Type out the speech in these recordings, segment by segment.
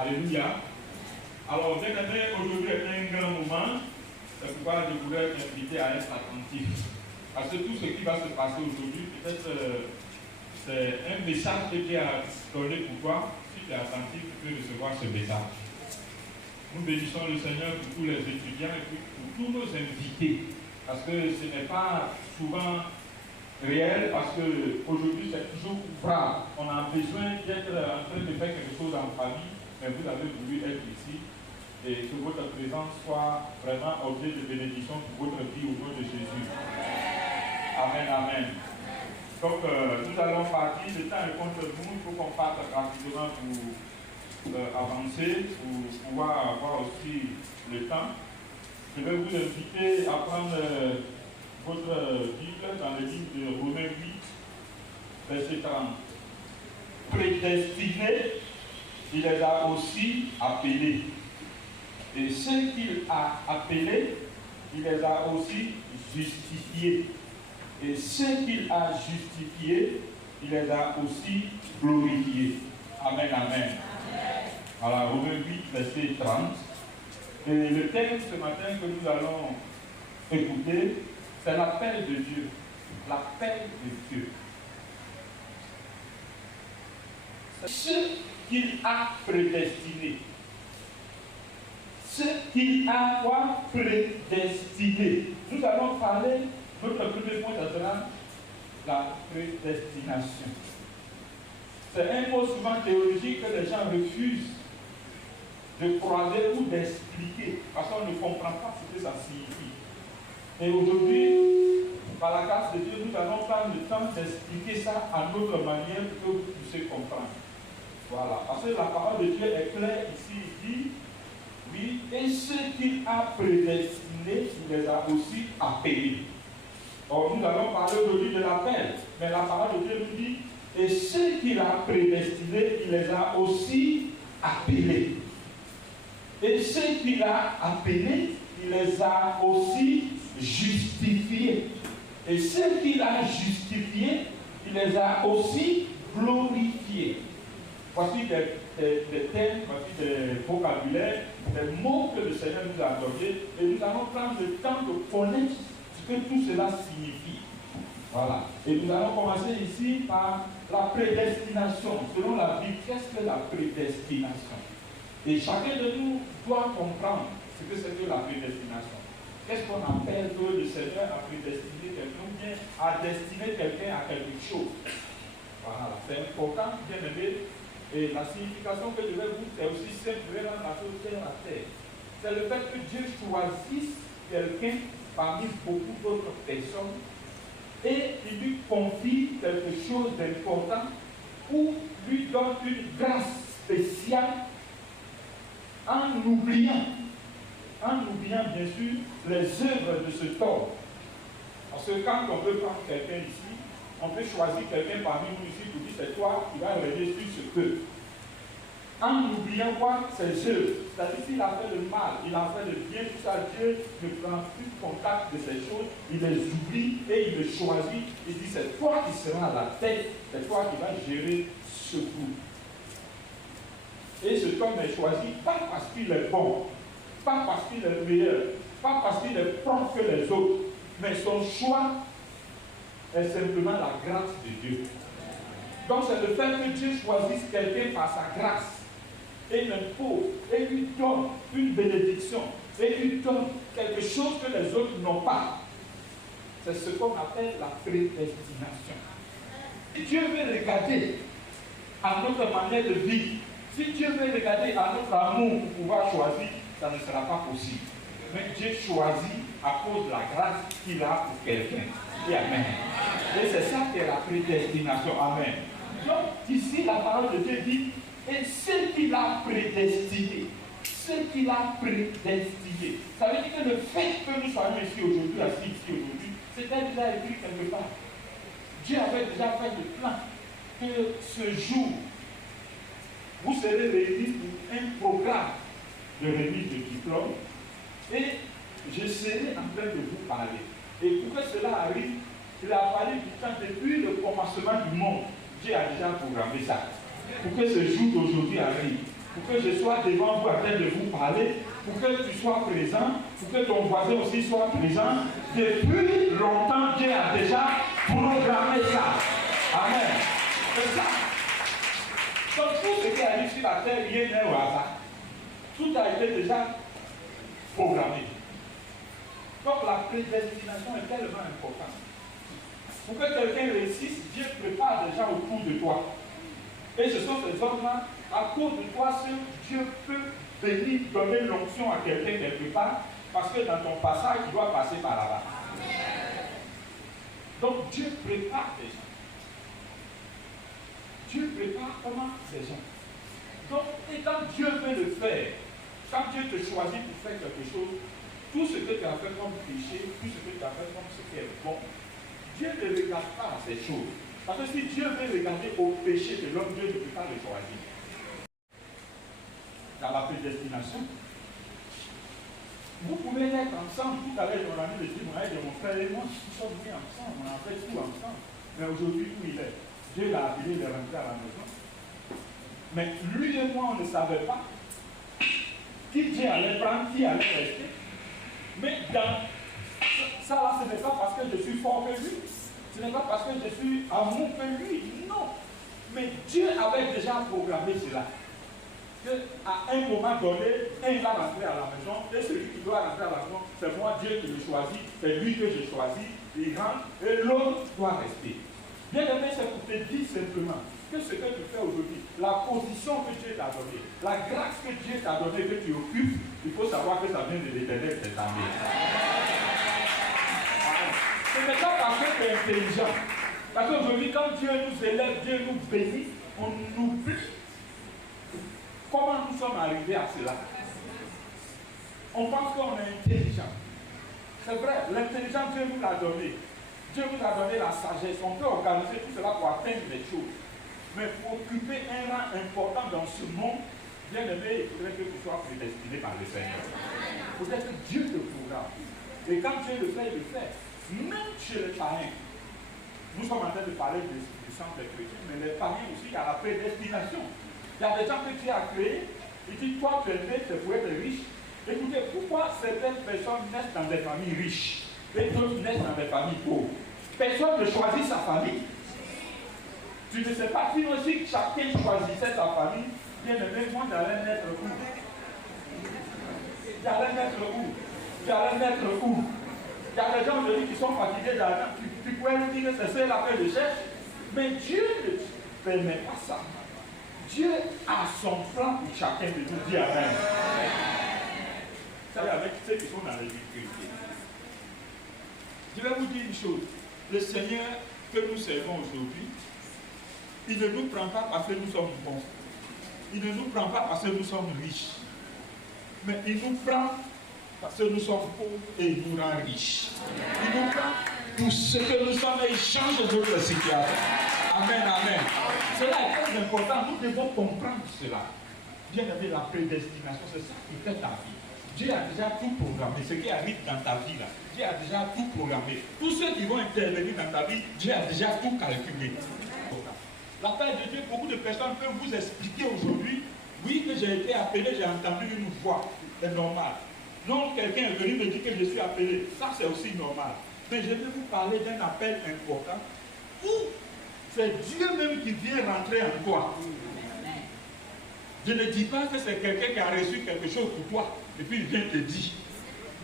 Alléluia. Alors, bien aimé, aujourd'hui est un grand moment. C'est pourquoi je voulais t'inviter à être attentif. Parce que tout ce qui va se passer aujourd'hui, peut-être c'est un message que Dieu a donné pour toi. Si tu es attentif, tu peux recevoir ce message. Nous bénissons le Seigneur pour tous les étudiants et pour tous nos invités. Parce que ce n'est pas souvent réel, parce qu'aujourd'hui c'est toujours ouvrable. On a besoin d'être en train de faire quelque chose en famille, mais vous avez voulu être ici et que votre présence soit vraiment objet de bénédiction pour votre vie au nom de Jésus. Amen, amen. Donc nous allons partir, le temps est contre nous, il faut qu'on parte rapidement pour avancer, pour pouvoir avoir aussi le temps. Je vais vous inviter à prendre votre Bible dans le livre de Romains 8, verset 30. Prédestinés, il les a aussi appelés. Et ceux qu'il a appelés, il les a aussi justifiés. Et ceux qu'il a justifiés, il les a aussi glorifiés. Amen, amen. Voilà, Romains 8, verset 30. Et le thème ce matin que nous allons écouter, c'est l'appel de Dieu. L'appel de Dieu. Ce qu'il a prédestiné. Ce qu'il a quoi prédestiné. Nous allons parler, notre premier point sera la prédestination. C'est un mot souvent théologique que les gens refusent de croiser ou d'expliquer, parce qu'on ne comprend pas ce que ça signifie. Et aujourd'hui, par la grâce de Dieu, nous allons prendre le temps d'expliquer ça à notre manière pour que vous puissiez comprendre. Voilà, parce que la parole de Dieu est claire ici, il dit, oui, et ceux qu'il a prédestinés, il les a aussi appelés. Or, nous allons parler aujourd'hui de l'appel, mais la parole de Dieu nous dit, et ceux qu'il a prédestinés, il les a aussi appelés. Et ceux qu'il a appelés, il les a aussi justifiés. Et ceux qu'il a justifiés, il les a aussi glorifiés. Voici des thèmes, voici des vocabulaires, des mots que le Seigneur nous a donnés. Et nous allons prendre le temps de connaître ce que tout cela signifie. Voilà. Et nous allons commencer ici par la prédestination. Selon la Bible, qu'est-ce que la prédestination? Et chacun de nous doit comprendre ce que c'est que la prédestination. Qu'est-ce qu'on appelle que le Seigneur a prédestiné quelqu'un ou bien a destiné quelqu'un à quelque chose? Voilà, c'est important, bien aimé. Et la signification que je vais vous, c'est aussi simple, dans la chose terre à terre. C'est le fait que Dieu choisisse quelqu'un parmi beaucoup d'autres personnes et il lui confie quelque chose d'important ou lui donne une grâce spéciale en oubliant bien sûr les œuvres de cet homme. Parce que quand on veut prendre quelqu'un ici, on peut choisir quelqu'un parmi nous ici pour dire c'est toi qui vas régner sur ce peuple. En oubliant quoi? Ses œuvres. C'est-à-dire s'il a fait le mal, il a fait le bien, tout ça, Dieu ne prend plus contact de ces choses, il les oublie et il les choisit. Il dit c'est toi qui seras à la tête, c'est toi qui vas gérer ce groupe. Et cet homme est choisi pas parce qu'il est bon, pas parce qu'il est meilleur, pas parce qu'il est propre que les autres, mais son choix est simplement la grâce de Dieu. Donc c'est le fait que Dieu choisisse quelqu'un par sa grâce et l'impose et lui donne une bénédiction et lui donne quelque chose que les autres n'ont pas. C'est ce qu'on appelle la prédestination. Si Dieu veut regarder à notre manière de vivre, si Dieu veut regarder à notre amour pour pouvoir choisir, ça ne sera pas possible. Mais Dieu choisit à cause de la grâce qu'il a pour quelqu'un. Et amen. Et c'est ça qui est la prédestination. Amen. Donc ici la parole de Dieu dit, et ce qu'il a prédestiné, ce qu'il a prédestiné. Ça veut dire que le fait que nous soyons ici aujourd'hui, assis ici aujourd'hui, c'était déjà écrit quelque part. Dieu avait déjà fait le plan que ce jour, vous serez réunis pour un programme de remise de diplôme et je serai en train de vous parler. Et pour que cela arrive, il a fallu du temps depuis le commencement du monde. Dieu a déjà programmé ça. Pour que ce jour d'aujourd'hui arrive, pour que je sois devant vous en train de vous parler, pour que tu sois présent, pour que ton voisin aussi soit présent. Depuis longtemps, Dieu a déjà programmé ça. Amen. C'est ça. Donc tout ce qui arrive sur la terre, rien n'est au hasard. Tout a été déjà programmé. Donc la prédestination est tellement importante. Pour que quelqu'un réussisse, Dieu prépare déjà autour de toi. Et ce sont ces hommes-là, à cause de toi, Dieu peut venir donner l'onction à quelqu'un quelque part, parce que dans ton passage, tu dois passer par là-bas. Donc Dieu prépare des gens. Dieu prépare comment ces gens. Donc, et quand Dieu veut le faire, quand Dieu te choisit pour faire quelque chose, tout ce que tu as fait comme péché, tout ce que tu as fait comme ce qui est bon, Dieu ne regarde pas à ces choses. Parce que si Dieu veut regarder au péché de l'homme, Dieu ne peut pas le choisir. Dans la prédestination, vous pouvez être ensemble. Tout à l'heure, on a mis le témoignage de mon frère et moi, nous sommes venus ensemble, on a fait tout ensemble. Mais aujourd'hui, où il est? Dieu l'a appelé de rentrer à la maison. Mais lui et moi, on ne savait pas qui Dieu allait prendre, qui allait rester. Mais dans ça là, ce n'est pas parce que je suis fort que lui. Ce n'est pas parce que je suis amour que lui. Non. Mais Dieu avait déjà programmé cela. Qu'à un moment donné, un va rentrer à la maison, et celui qui doit rentrer à la maison, c'est moi Dieu qui le choisis, c'est lui que je choisis, il rentre, et l'autre doit rester. Bien aimé, c'est pour te dire simplement que ce que tu fais aujourd'hui, la position que Dieu t'a donnée, la grâce que Dieu t'a donnée, que tu occupes, il faut savoir que ça vient de l'Éternel, c'est ta vie. Ce n'est pas parce que tu es intelligent. Parce qu'aujourd'hui, quand Dieu nous élève, Dieu nous bénit, on oublie comment nous sommes arrivés à cela. On pense qu'on est intelligent. C'est vrai, l'intelligence, Dieu nous l'a donné. Dieu nous a donné la sagesse. On peut organiser tout cela pour atteindre les choses. Mais pour occuper un rang important dans ce monde, bien aimé, il faudrait que tu sois prédestiné par le Seigneur. Il faudrait que Dieu te programme. Et quand Dieu le fait, il le fait. Même chez les païens. Nous sommes en train de parler du sang des chrétiens, mais les païens aussi, il y a la prédestination. Il y a des gens que Dieu a créés. Il dit, toi, tu es né, tu pour être riche. Écoutez, pourquoi certaines personnes naissent dans des familles riches et d'autres naissent dans des familles pauvres? Personne ne choisit sa famille. Tu ne sais pas, sinon si chacun choisissait sa famille, bien aimé, moi j'allais naître où? J'allais naître où? J'allais naître où? Il y a des gens aujourd'hui qui sont fatigués d'argent. Tu pourrais nous dire que c'est cela que je cherche. Mais Dieu ne permet pas ça. Dieu a son plan pour chacun de nous. Dis Amen. Ça, avec ceux qui sont dans les difficultés. Je vais vous dire une chose. Le Seigneur que nous servons aujourd'hui, il ne nous prend pas parce que nous sommes bons. Il ne nous prend pas parce que nous sommes riches. Mais il nous prend parce que nous sommes pauvres et il nous rend riches. Il nous prend pour ce que nous sommes et il change notre situation. Amen, amen. Cela est très important. Nous devons comprendre cela. Bien aimé, la prédestination, c'est ça qui fait ta vie. Dieu a déjà tout programmé. Ce qui arrive dans ta vie là, Dieu a déjà tout programmé. Tous ceux qui vont intervenir dans ta vie, Dieu a déjà tout calculé. L'appel de Dieu, beaucoup de personnes peuvent vous expliquer aujourd'hui, oui, que j'ai été appelé, j'ai entendu une voix. C'est normal. Non, quelqu'un est venu me dire que je suis appelé. Ça, c'est aussi normal. Mais je vais vous parler d'un appel important où c'est Dieu même qui vient rentrer en toi. Je ne dis pas que c'est quelqu'un qui a reçu quelque chose pour toi et puis il vient te dire.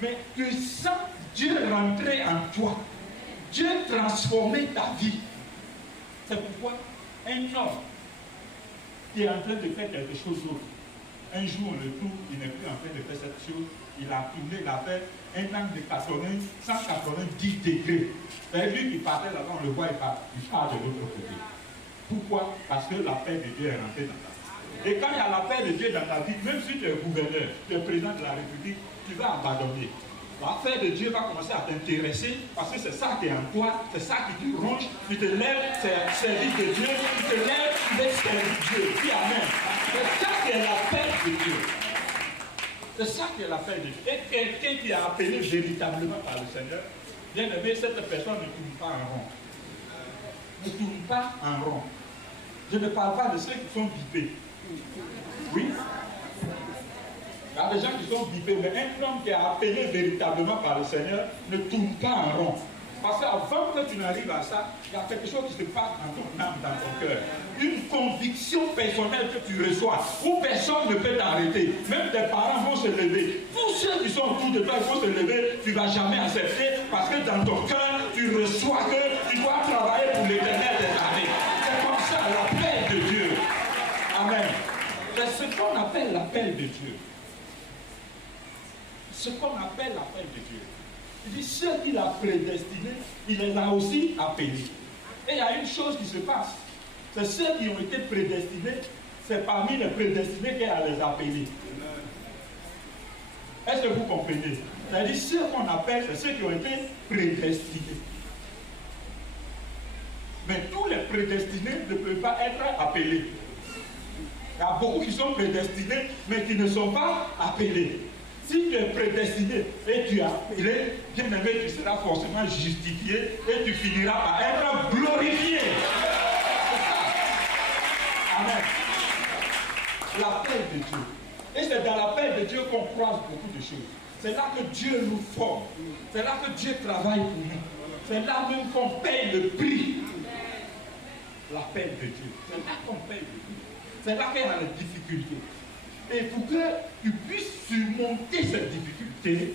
Mais tu sens Dieu rentrer en toi. Dieu transformer ta vie. C'est pourquoi un homme qui est en train de faire quelque chose d'autre, un jour on le trouve, il n'est plus en train de faire cette chose, il a tourné, il a fait un angle de 190 degrés. C'est lui qui partait là-bas, on le voit, il part de l'autre côté. Pourquoi? Parce que la paix de Dieu est rentrée dans ta vie. Et quand il y a la paix de Dieu dans ta vie, même si tu es gouverneur, tu es président de la République, tu vas abandonner. La paix de Dieu va commencer à t'intéresser parce que c'est ça qui est en toi, c'est ça qui te ronge, tu te lèves, c'est service de Dieu, tu te lèves, tu es service de Dieu. Dis Amen. C'est ça qui est la paix de Dieu. C'est ça qui est la paix de Dieu. Et quelqu'un qui est appelé véritablement par le Seigneur, bien aimé, cette personne ne tourne pas en rond. Ne tourne pas en rond. Je ne parle pas de ceux qui sont bipés. Oui, qui sont biffés, mais un homme qui est appelé véritablement par le Seigneur ne tourne pas en rond. Parce qu'avant que tu n'arrives à ça, il y a quelque chose qui se passe dans ton âme, dans ton cœur. Une conviction personnelle que tu reçois, où personne ne peut t'arrêter. Même tes parents vont se lever. Tous ceux qui sont autour de toi vont se lever. Tu ne vas jamais accepter parce que dans ton cœur, tu reçois que tu dois travailler pour l'éternel des années. C'est comme ça l'appel de Dieu. Amen. C'est ce qu'on appelle l'appel de Dieu. Ce qu'on appelle l'appel de Dieu. Il dit, ceux qu'il a prédestinés, il les a aussi appelés. Et il y a une chose qui se passe. C'est ceux qui ont été prédestinés, c'est parmi les prédestinés qu'il a les appelés. Est-ce que vous comprenez? C'est-à-dire, ceux qu'on appelle, c'est ceux qui ont été prédestinés. Mais tous les prédestinés ne peuvent pas être appelés. Il y a beaucoup qui sont prédestinés, mais qui ne sont pas appelés. Si tu es prédestiné et tu es appelé, bien aimé, tu seras forcément justifié et tu finiras par être glorifié. C'est ça. Amen. L'appel de Dieu. Et c'est dans l'appel de Dieu qu'on croise beaucoup de choses. C'est là que Dieu nous forme. C'est là que Dieu travaille pour nous. C'est là même qu'on paye le prix. L'appel de Dieu. C'est là qu'on paye le prix. C'est là qu'il y a les difficultés. Et pour que tu puisses surmonter cette difficulté,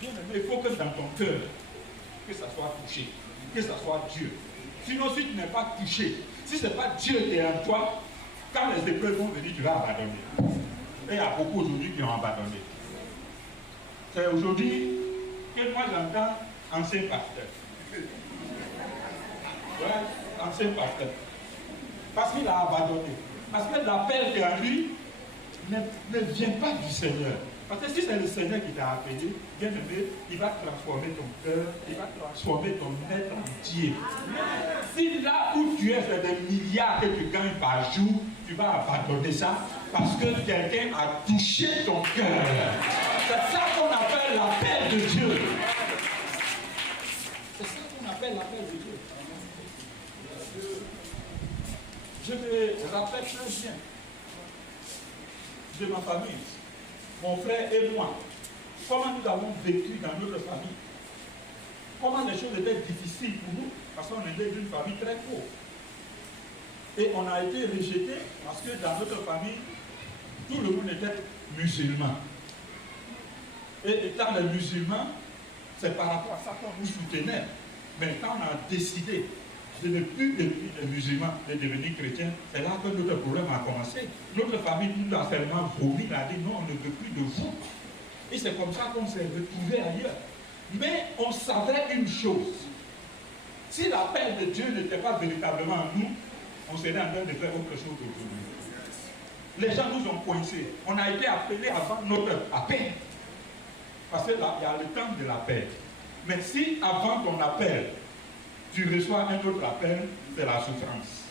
bien aimé, il faut que dans ton cœur, que ça soit touché, que ça soit Dieu. Sinon, si tu n'es pas touché, si ce n'est pas Dieu qui est en toi, quand les épreuves vont venir, tu vas abandonner. Et il y a beaucoup aujourd'hui qui ont abandonné. C'est aujourd'hui que moi j'entends ancien pasteur. Ouais, ancien pasteur. Parce qu'il a abandonné. Parce que l'appel qui est en lui ne vient pas du Seigneur. Parce que si c'est le Seigneur qui t'a appelé, bien aimé, il va transformer ton cœur, il va transformer ton être entier. Si là où tu es, c'est des milliards que tu gagnes par jour, tu vas abandonner ça parce que quelqu'un a touché ton cœur. C'est ça qu'on appelle l'appel de Dieu. C'est ça qu'on appelle l'appel de Dieu. Je me rappelle très bien de ma famille, mon frère et moi, comment nous avons vécu dans notre famille, comment les choses étaient difficiles pour nous, parce qu'on était d'une famille très pauvre. Et on a été rejetés parce que dans notre famille, tout le monde était musulman. Et étant les musulmans, c'est par rapport à ça qu'on nous soutenait. Mais quand on a décidé de ne plus devenir des musulmans, de devenir chrétiens, c'est là que notre problème a commencé. Notre famille nous a seulement vomi, elle a dit non, on ne veut plus de vous. Et c'est comme ça qu'on s'est retrouvés ailleurs. Mais on savait une chose. Si l'appel de Dieu n'était pas véritablement en nous, on serait en train de faire autre chose aujourd'hui. Les gens nous ont coincés. On a été appelés avant notre appel. Parce que là, il y a le temps de l'appel. Mais si avant ton appel, tu reçois un autre appel, c'est la souffrance.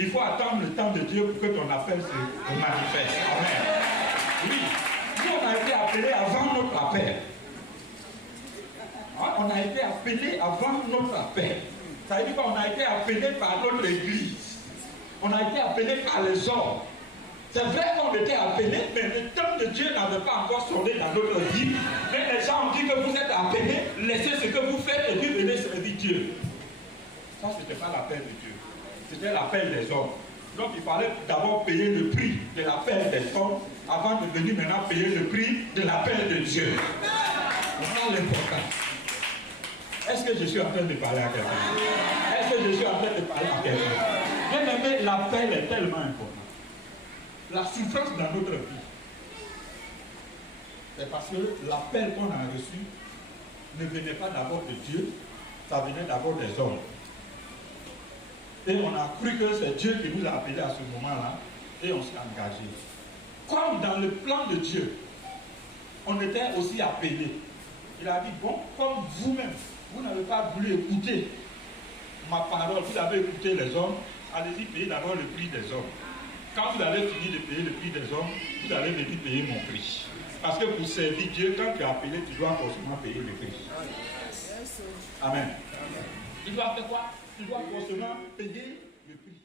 Il faut attendre le temps de Dieu pour que ton appel se manifeste. Amen. Oui, nous on a été appelés avant notre appel. On a été appelés avant notre appel. Ça veut dire qu'on a été appelés par notre église. On a été appelés par les hommes. C'est vrai qu'on était appelés, mais le temps de Dieu n'avait pas encore sonné dans notre vie. Mais les gens ont dit que vous êtes appelés, laissez ce que vous faites et puis venez servir Dieu. Ça, ce n'était pas l'appel de Dieu. C'était l'appel des hommes. Donc, il fallait d'abord payer le prix de l'appel des hommes avant de venir maintenant payer le prix de l'appel de Dieu. C'est ça l'important. Est-ce que je suis en train de parler à quelqu'un? Est-ce que je suis en train de parler à quelqu'un? Bien aimé, l'appel est tellement important. La souffrance dans notre vie, c'est parce que l'appel qu'on a reçu ne venait pas d'abord de Dieu, ça venait d'abord des hommes. Et on a cru que c'est Dieu qui nous a appelés à ce moment-là, et on s'est engagé. Comme dans le plan de Dieu, on était aussi appelés. Il a dit, bon, comme vous-même, vous n'avez pas voulu écouter ma parole, vous avez écouté les hommes, allez-y payer d'abord le prix des hommes. Quand vous avez fini de payer le prix des hommes, vous allez venir payer mon prix. Parce que pour servir Dieu, quand tu es appelé, tu dois forcément payer le prix. Amen. Tu dois faire quoi? Tu dois forcément payer le prix.